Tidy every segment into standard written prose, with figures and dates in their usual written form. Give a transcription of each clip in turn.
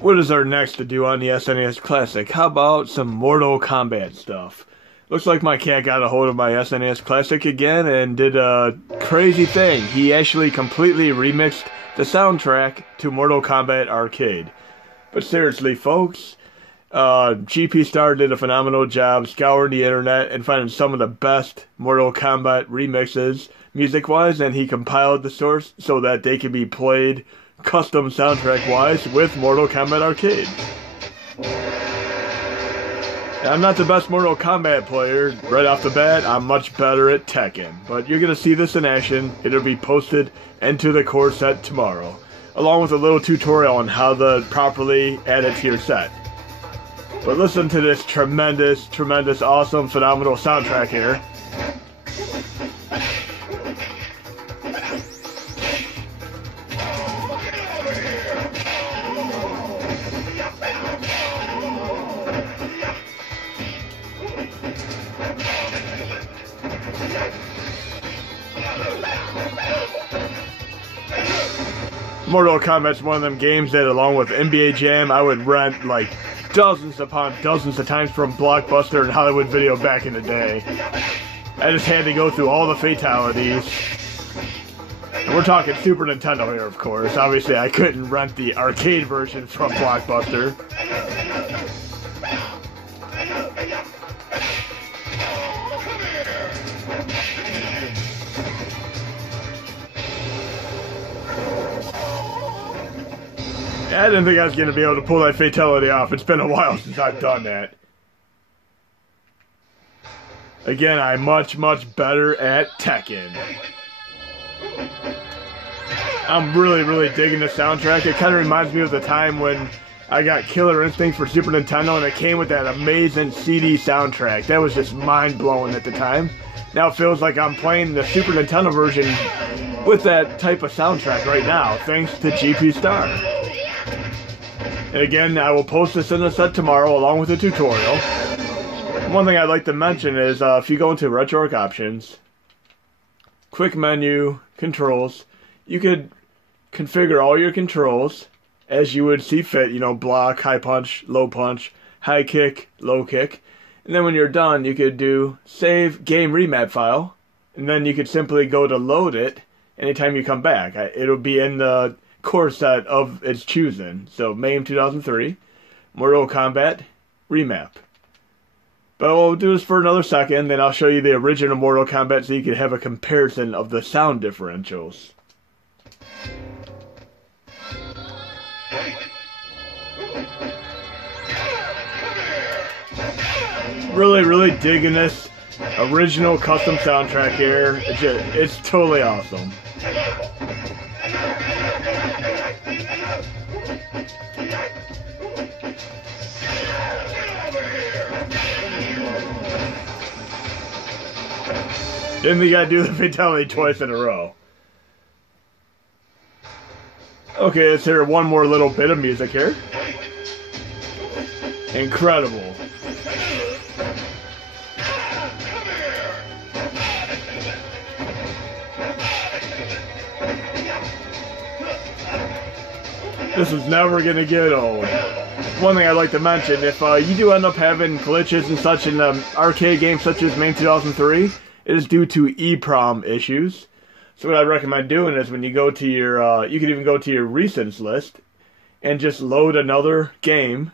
What is our next to do on the SNES Classic? How about some Mortal Kombat stuff? Looks like my cat got a hold of my SNES Classic again and did a crazy thing. He actually completely remixed the soundtrack to Mortal Kombat Arcade. But seriously, folks, gpstar did a phenomenal job scouring the internet and finding some of the best Mortal Kombat remixes music-wise, and he compiled the source so that they could be played custom soundtrack-wise with Mortal Kombat Arcade. Now, I'm not the best Mortal Kombat player right off the bat. I'm much better at Tekken, but you're going to see this in action. It'll be posted into the core set tomorrow, along with a little tutorial on how to properly add it to your set. But listen to this tremendous, awesome, phenomenal soundtrack here. Mortal Kombat's one of them games that, along with NBA Jam, I would rent like dozens upon dozens of times from Blockbuster and Hollywood Video back in the day. I just had to go through all the fatalities. And we're talking Super Nintendo here, of course. Obviously, I couldn't rent the arcade version from Blockbuster. I didn't think I was going to be able to pull that fatality off. It's been a while since I've done that. Again, I'm much better at Tekken. I'm really digging the soundtrack. It kind of reminds me of the time when I got Killer Instinct for Super Nintendo and it came with that amazing CD soundtrack. That was just mind-blowing at the time. Now it feels like I'm playing the Super Nintendo version with that type of soundtrack right now, thanks to gpstar. And again, I will post this in the set tomorrow along with a tutorial. One thing I'd like to mention is if you go into RetroArch options, quick menu, controls, you could configure all your controls as you would see fit, you know, block, high punch, high kick, low kick. And then when you're done, you could do save game remap file, and then you could simply go to load it anytime you come back. It'll be in the core set of its choosing. So MAME 2003, Mortal Kombat, remap. But we'll do this for another second, then I'll show you the original Mortal Kombat so you can have a comparison of the sound differentials. Really digging this original custom soundtrack here. It's totally awesome. Didn't think I'd do the fatality twice in a row. Okay, let's hear one more little bit of music here. Incredible. This is never gonna get old. One thing I'd like to mention, if you do end up having glitches and such in arcade games such as MAME 2003, it is due to EEPROM issues. So what I recommend doing is when you go to your, you can even go to your recents list and just load another game.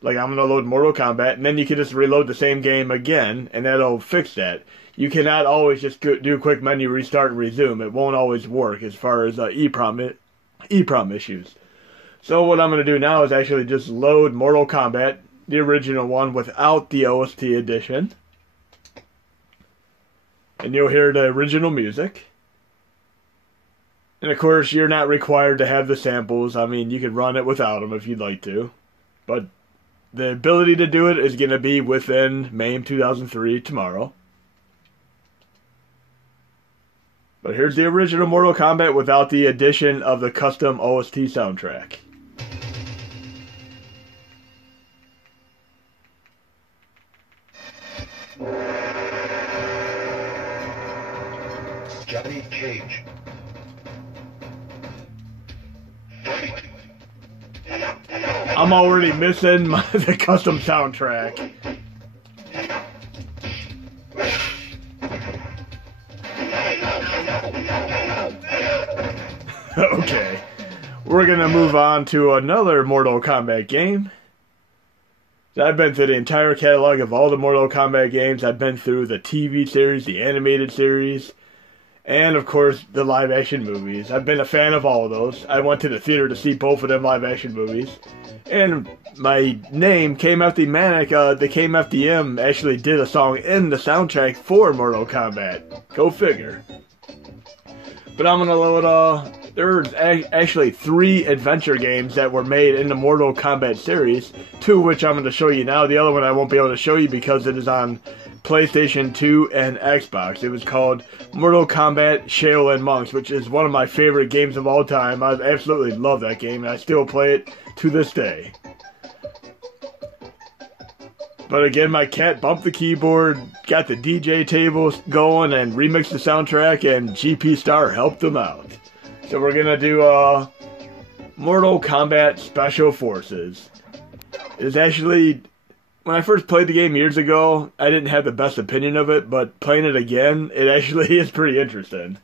Like I'm going to load Mortal Kombat, and then you can just reload the same game again, and that'll fix that. You cannot always just do a quick menu restart and resume. It won't always work as far as EEPROM issues. So what I'm going to do now is actually just load Mortal Kombat, the original one, without the OST edition. And you'll hear the original music. And of course, you're not required to have the samples. I mean, you could run it without them if you'd like to. But the ability to do it is going to be within MAME 2003 tomorrow. But here's the original Mortal Kombat without the addition of the custom OST soundtrack. Johnny Cage. I'm already missing the custom soundtrack. Okay, we're gonna move on to another Mortal Kombat game. I've been through the entire catalog of all the Mortal Kombat games. I've been through the TV series, the animated series, and of course the live action movies. I've been a fan of all of those. I went to the theater to see both of them live action movies. And my name, KMFDManic, the KMFDM actually did a song in the soundtrack for Mortal Kombat. Go figure. But I'm gonna load, there's actually 3 adventure games that were made in the Mortal Kombat series, 2 of which I'm going to show you now. The other one I won't be able to show you because it is on PlayStation 2 and Xbox. It was called Mortal Kombat Shaolin Monks, which is one of my favorite games of all time. I absolutely love that game, and I still play it to this day. But again, my cat bumped the keyboard, got the DJ tables going, and remixed the soundtrack, and gpstar helped them out. So we're gonna do Mortal Kombat Special Forces. It's actually, when I first played the game years ago, I didn't have the best opinion of it, but playing it again, it actually is pretty interesting.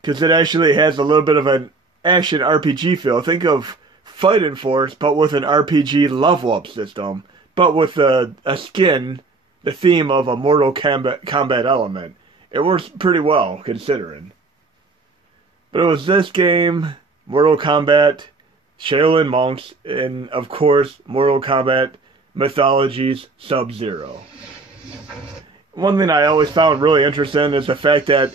Because it actually has a little bit of an action RPG feel. Think of Fighting Force, but with an RPG level up system, but with a skin, the theme of a Mortal Kombat element. It works pretty well, considering. But it was this game, Mortal Kombat Shaolin Monks, and of course, Mortal Kombat Mythologies Sub-Zero. One thing I always found really interesting is the fact that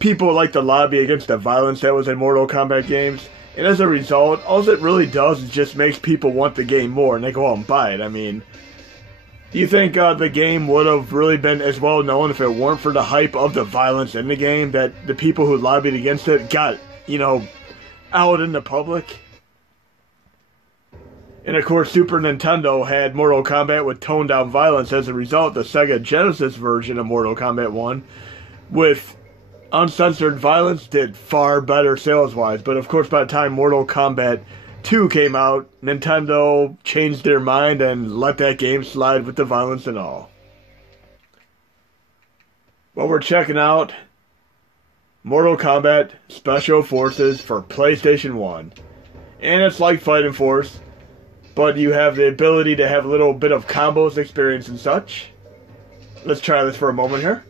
people like to lobby against the violence that was in Mortal Kombat games. And as a result, all it really does is just makes people want the game more, and they go out and buy it. I mean, do you think the game would have really been as well known if it weren't for the hype of the violence in the game, that the people who lobbied against it got, you know, out in the public? And of course, Super Nintendo had Mortal Kombat with toned down violence. As a result, the Sega Genesis version of Mortal Kombat 1 with uncensored violence did far better sales-wise. But of course, by the time Mortal Kombat 2 came out, Nintendo changed their mind and let that game slide with the violence and all. Well, we're checking out Mortal Kombat Special Forces for PlayStation 1. And it's like Fighting Force, but you have the ability to have a little bit of combos experience and such. Let's try this for a moment here.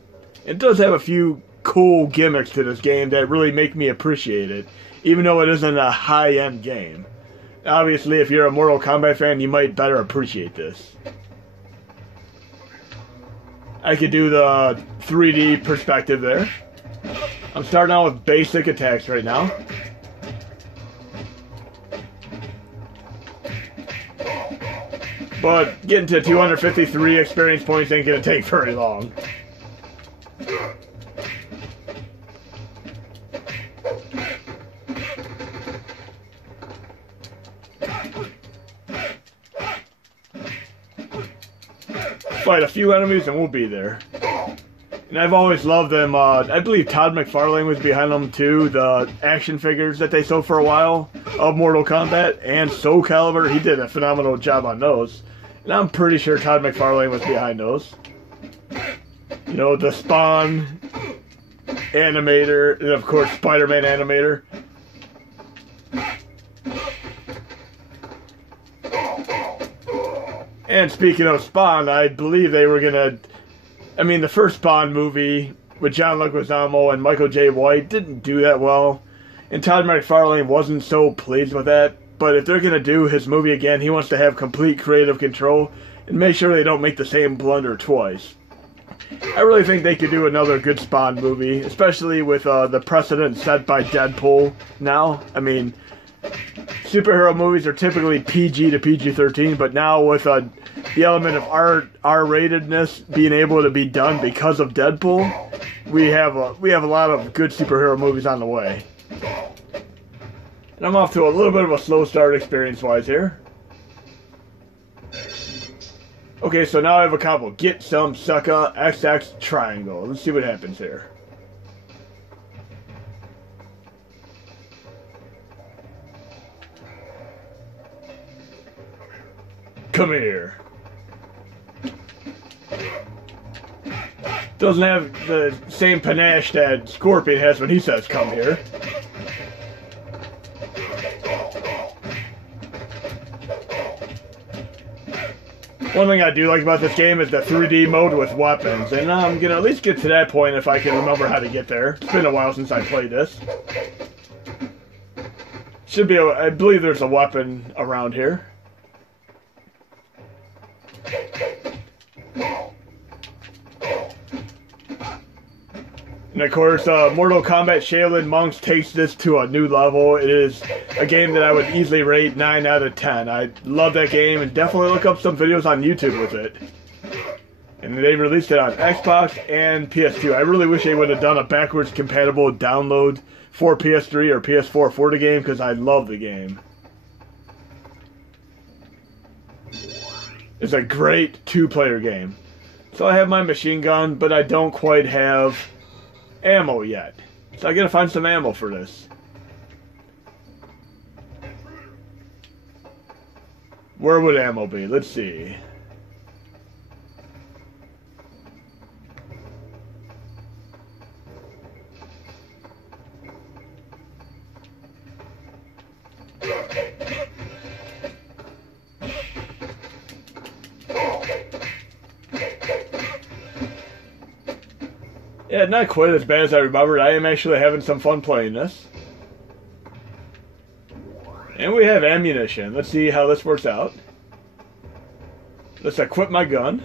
It does have a few cool gimmicks to this game that really make me appreciate it, even though it isn't a high-end game. Obviously, if you're a Mortal Kombat fan, you might better appreciate this. I could do the 3D perspective there. I'm starting out with basic attacks right now. But getting to 253 experience points ain't gonna take very long. Fight a few enemies and we'll be there. And I've always loved them. I believe Todd McFarlane was behind them too. The action figures that they sold for a while of Mortal Kombat and Soul Calibur, he did a phenomenal job on those. And I'm pretty sure Todd McFarlane was behind those. You know, the Spawn animator, and of course Spider-Man animator. And speaking of Spawn, I believe they were gonna, I mean, the first Spawn movie with John Leguizamo and Michael J. White didn't do that well, and Todd McFarlane wasn't so pleased with that. But if they're gonna do his movie again, he wants to have complete creative control and make sure they don't make the same blunder twice. I really think they could do another good Spawn movie, especially with the precedent set by Deadpool now. I mean, superhero movies are typically PG to PG-13, but now with the element of R-ratedness being able to be done because of Deadpool, we have a lot of good superhero movies on the way. And I'm off to a little bit of a slow start experience-wise here. Okay, so now I have a combo. Get some sucker XX triangle. Let's see what happens here. Come here. Doesn't have the same panache that Scorpion has when he says come here. One thing I do like about this game is the 3D mode with weapons, and I'm gonna at least get to that point if I can remember how to get there. It's been a while since I played this. Should be I believe there's a weapon around here. And of course, Mortal Kombat Shaolin Monks takes this to a new level. It is a game that I would easily rate 9 out of 10. I love that game, and definitely look up some videos on YouTube with it. And they released it on Xbox and PS2. I really wish they would have done a backwards compatible download for PS3 or PS4 for the game, because I love the game. It's a great 2-player game. So I have my machine gun, but I don't quite have ammo yet. So I gotta find some ammo for this. Where would ammo be? Let's see. Yeah, not quite as bad as I remembered. I am actually having some fun playing this. And we have ammunition. Let's see how this works out. Let's equip my gun.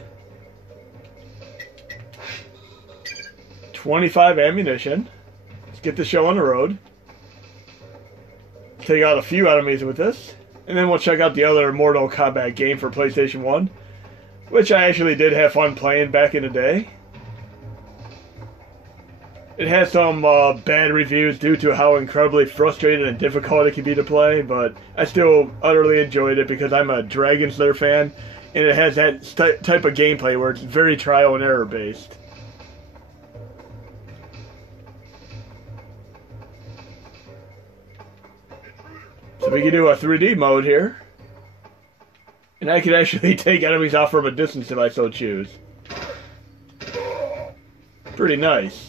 25 ammunition. Let's get the show on the road. Take out a few enemies with this. And then we'll check out the other Mortal Kombat game for PlayStation 1. Which I actually did have fun playing back in the day. It has some bad reviews due to how incredibly frustrating and difficult it can be to play, but I still utterly enjoyed it because I'm a Dragon Slayer fan, and it has that type of gameplay where it's very trial and error based. So we can do a 3D mode here, and I can actually take enemies out from a distance if I so choose. Pretty nice.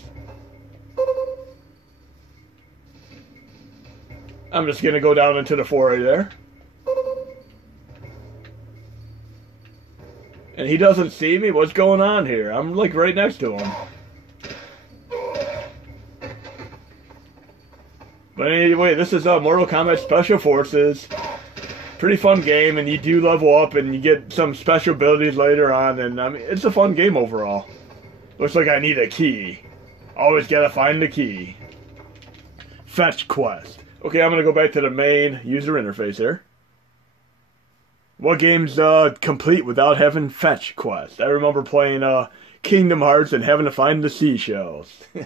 I'm just going to go down into the foray there. And he doesn't see me? What's going on here? I'm like right next to him. But anyway, this is Mortal Kombat Special Forces. Pretty fun game, and you do level up and you get some special abilities later on, and I mean, it's a fun game overall. Looks like I need a key. Always gotta find the key. Fetch quest. Okay, I'm going to go back to the main user interface here. What game's complete without having fetch quest? I remember playing Kingdom Hearts and having to find the seashells. So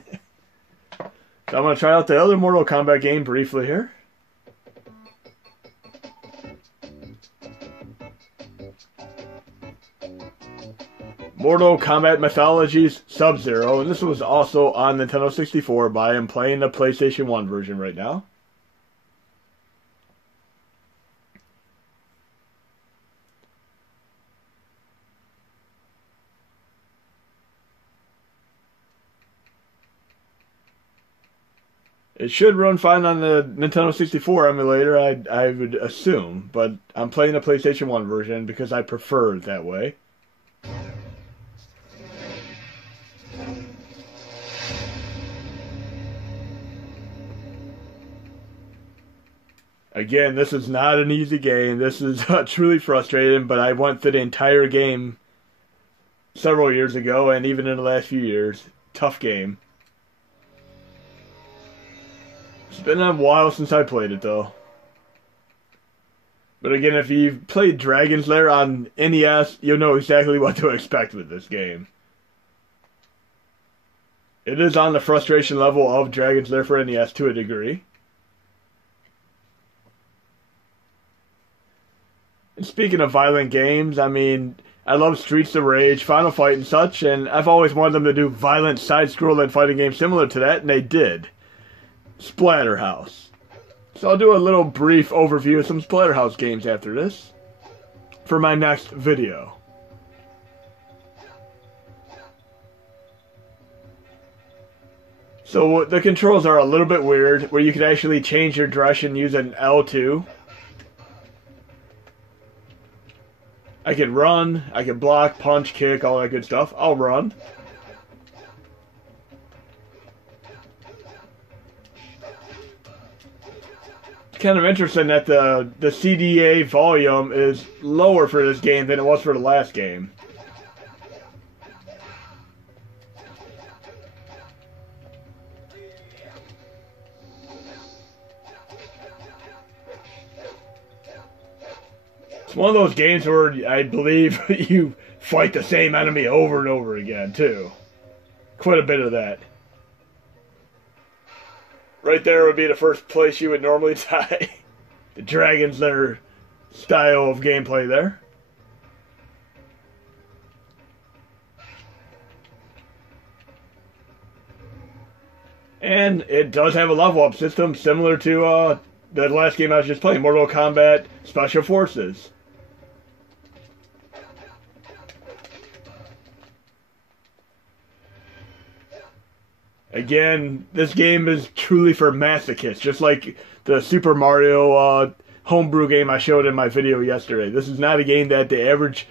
I'm going to try out the other Mortal Kombat game briefly here. Mortal Kombat Mythologies Sub-Zero, and this was also on Nintendo 64, but I am playing the PlayStation 1 version right now. It should run fine on the Nintendo 64 emulator, I would assume, but I'm playing the PlayStation 1 version because I prefer it that way. Again, this is not an easy game. This is truly frustrating, but I went through the entire game several years ago, and even in the last few years. Tough game. It's been a while since I played it, though. But again, if you've played Dragon Slayer on NES, you'll know exactly what to expect with this game. It is on the frustration level of Dragon Slayer for NES to a degree. And speaking of violent games, I mean, I love Streets of Rage, Final Fight, and such, and I've always wanted them to do violent side-scrolling fighting games similar to that, and they did. Splatterhouse. So I'll do a little brief overview of some Splatterhouse games after this. for my next video. So the controls are a little bit weird, where you can actually change your direction using L2. I can run, I can block, punch, kick, all that good stuff. I'll run. It's kind of interesting that the CDA volume is lower for this game than it was for the last game. It's one of those games where I believe you fight the same enemy over and over again, too. Quite a bit of that. Right there would be the first place you would normally die. The dragons, their style of gameplay there. And it does have a level up system similar to the last game I was just playing, Mortal Kombat Special Forces. Again, this game is truly for masochists, just like the Super Mario homebrew game I showed in my video yesterday. This is not a game that the average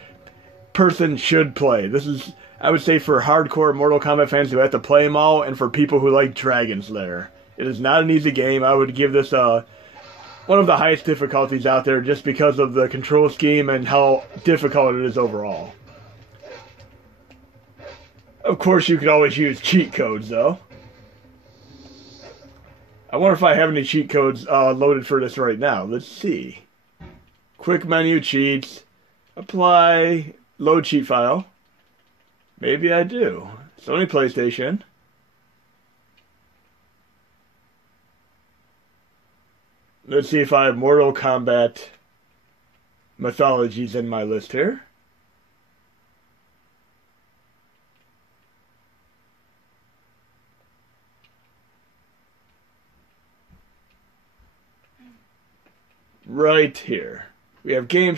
person should play. This is, I would say, for hardcore Mortal Kombat fans who have to play them all, and for people who like Dragon Slayer. It is not an easy game. I would give this one of the highest difficulties out there just because of the control scheme and how difficult it is overall. Of course, you could always use cheat codes, though. I wonder if I have any cheat codes loaded for this right now. Let's see. Quick menu cheats. Apply. Load cheat file. Maybe I do. Sony PlayStation. Let's see if I have Mortal Kombat Mythologies in my list here. Right here. We have game